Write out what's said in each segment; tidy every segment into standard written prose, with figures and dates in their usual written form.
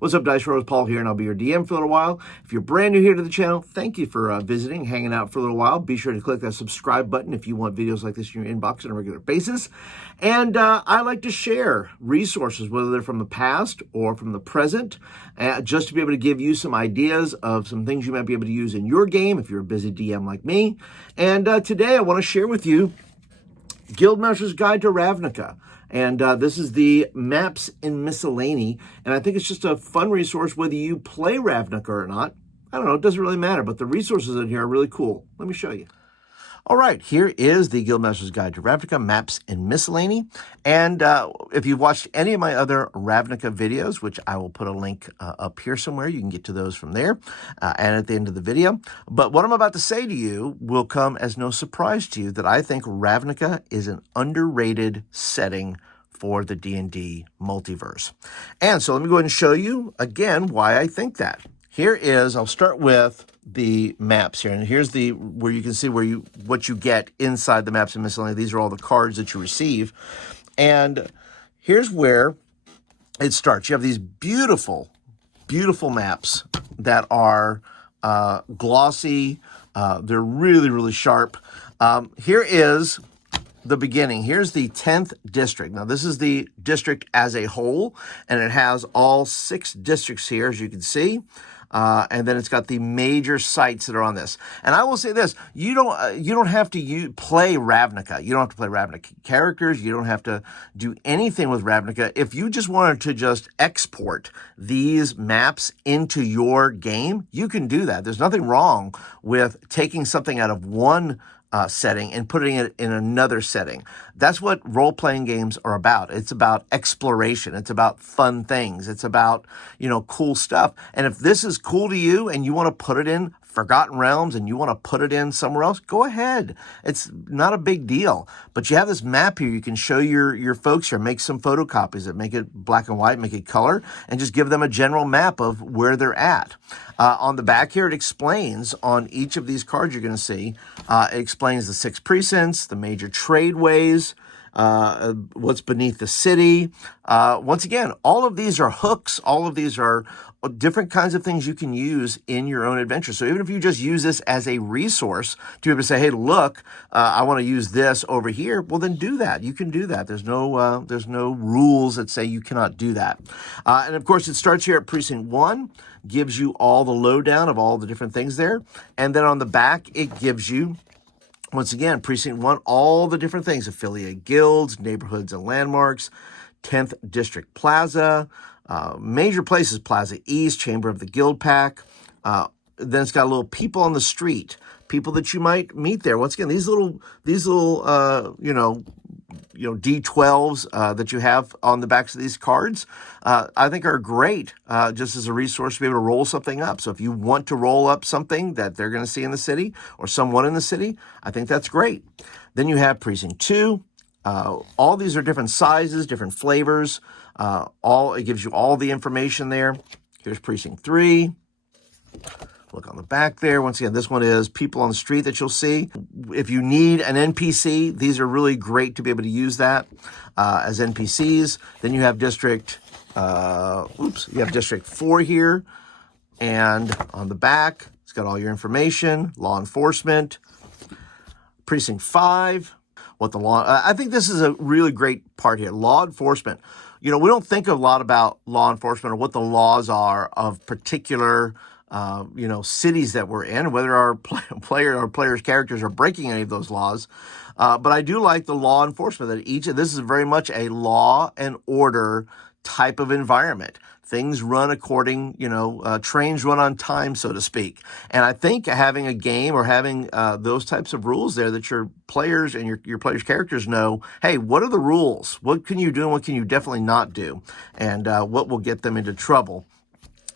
What's up, Dice Rollers? Paul here, and I'll be your DM for a little while. If you're brand new here to the channel, thank you for visiting, hanging out for a little while. Be sure to click that subscribe button if you want videos like this in your inbox on a regular basis. And I like to share resources, whether they're from the past or from the present, just to be able to give you some ideas of some things you might be able to use in your game if you're a busy DM like me. And today I want to share with you Guildmaster's Guide to Ravnica. And this is the Maps in Miscellany. And I think it's just a fun resource whether you play Ravnica or not. I don't know, it doesn't really matter, but the resources in here are really cool. Let me show you. All right, here is the Guildmaster's Guide to Ravnica, Maps in Miscellany. And if you've watched any of my other Ravnica videos, which I will put a link up here somewhere, you can get to those from there and at the end of the video. But what I'm about to say to you will come as no surprise to you that I think Ravnica is an underrated setting for the D&D multiverse. And so let me go ahead and show you again why I think that. Here is, I'll start with the maps here, and here's the where you can see what you get inside the Maps in Miscellany. These are all the cards that you receive, and here's where it starts. You have these beautiful, beautiful maps that are glossy. They're really, really sharp. Here is the beginning. Here's the 10th district. Now, this is the district as a whole, and it has all 6 districts here, as you can see. And then it's got the major sites that are on this. And I will say this, you don't have to play Ravnica. You don't have to play Ravnica characters. You don't have to do anything with Ravnica. If you just wanted to just export these maps into your game, you can do that. There's nothing wrong with taking something out of one setting and putting it in another setting. That's what role-playing games are about. It's about exploration. It's about fun things. It's about, cool stuff. And if this is cool to you and you want to put it in Forgotten Realms and you want to put it in somewhere else, go ahead. It's not a big deal. But you have this map here. You can show your folks here, make some photocopies that make it black and white, make it color, and just give them a general map of where they're at. On the back here, it explains on each of these cards you're going to see, it explains the 6 precincts, the major tradeways, what's beneath the city. Once again, all of these are hooks. All of these are different kinds of things you can use in your own adventure. So even if you just use this as a resource to be able to say, hey, look, I want to use this over here, well, then do that. You can do that. There's no rules that say you cannot do that. And of course, it starts here at Precinct 1, gives you all the lowdown of all the different things there. And then on the back, it gives you, once again, Precinct 1, all the different things, affiliate guilds, neighborhoods and landmarks, 10th District Plaza, major places, Plaza East, Chamber of the Guild Pack. Then it's got a little people on the street, people that you might meet there. Once again, these little D12s that you have on the backs of these cards, I think are great just as a resource to be able to roll something up. So if you want to roll up something that they're going to see in the city or someone in the city, I think that's great. Then you have Precinct 2. All these are different sizes, different flavors. It gives you all the information there. Here's Precinct 3. Look on the back there. Once again, this one is people on the street that you'll see. If you need an NPC, these are really great to be able to use that as NPCs. Then you have District 4 here. And on the back, it's got all your information, law enforcement. Precinct 5, I think this is a really great part here. Law enforcement. We don't think a lot about law enforcement or what the laws are of particular cities that we're in, whether our players' characters are breaking any of those laws. But I do like the law enforcement that this is very much a law and order type of environment. Things run according, trains run on time, so to speak. And I think having a game or having those types of rules there that your players and your players' characters know, hey, what are the rules? What can you do and what can you definitely not do? And what will get them into trouble?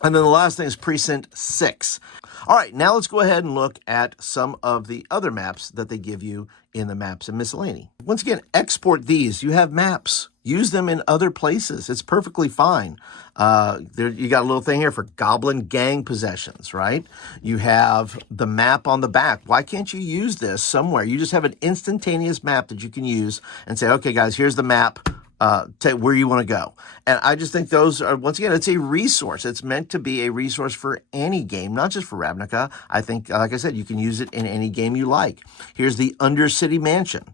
And then the last thing is Precinct 6. All right, now let's go ahead and look at some of the other maps that they give you in the Maps in Miscellany. Once again, export these. You have maps. Use them in other places. It's perfectly fine. You got a little thing here for Goblin Gang possessions, right? You have the map on the back. Why can't you use this somewhere? You just have an instantaneous map that you can use and say, okay, guys, here's the map where you want to go. And I just think those are, once again, it's a resource. It's meant to be a resource for any game, not just for Ravnica. I think, like I said, you can use it in any game you like. Here's the Undercity Mansion.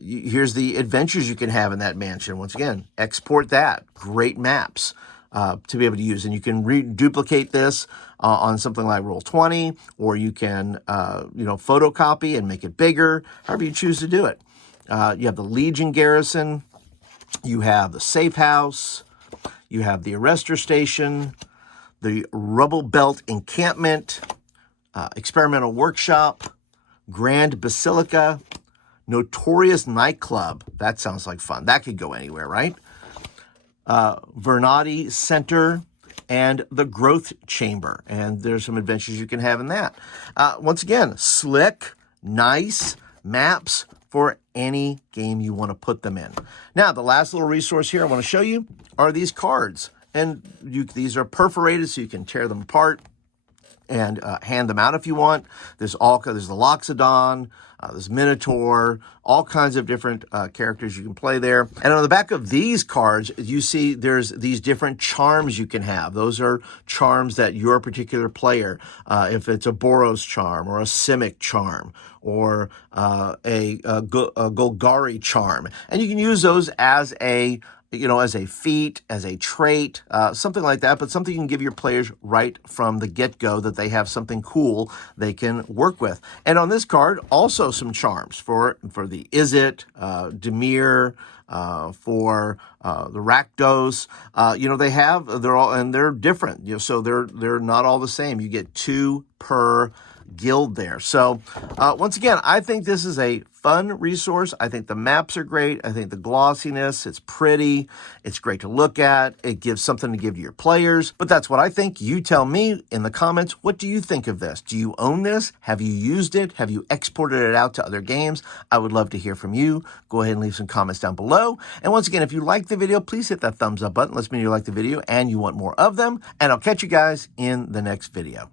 Here's the adventures you can have in that mansion. Once again, export that. Great maps to be able to use. And you can duplicate this on something like Roll20, or you can, photocopy and make it bigger, however you choose to do it. You have the Legion Garrison. You have the Safe House. You have the Arrestor Station, the Rubble Belt Encampment, Experimental Workshop, Grand Basilica, Notorious Nightclub. That sounds like fun. That could go anywhere, right? Vernati Center, and the Growth Chamber. And there's some adventures you can have in that. Once again, slick, nice maps for any game you want to put them in. Now, the last little resource here I want to show you are these cards. And these are perforated so you can tear them apart and hand them out if you want. There's the Loxodon, there's Minotaur, all kinds of different characters you can play there. And on the back of these cards, you see there's these different charms you can have. Those are charms that your particular player, if it's a Boros charm or a Simic charm or a Golgari charm. And you can use those as a feat, as a trait, something like that, but something you can give your players right from the get-go that they have something cool they can work with. And on this card, also some charms for the Izzet, Dimir, for the Rakdos. They're different, so they're not all the same. You get 2 per guild there. So once again, I think this is a fun resource. I think the maps are great. I think the glossiness, it's pretty. It's great to look at. It gives something to give to your players. But that's what I think. You tell me in the comments, what do you think of this? Do you own this? Have you used it? Have you exported it out to other games? I would love to hear from you. Go ahead and leave some comments down below. And once again, if you like the video, please hit that thumbs up button. Lets me know you like the video and you want more of them. And I'll catch you guys in the next video.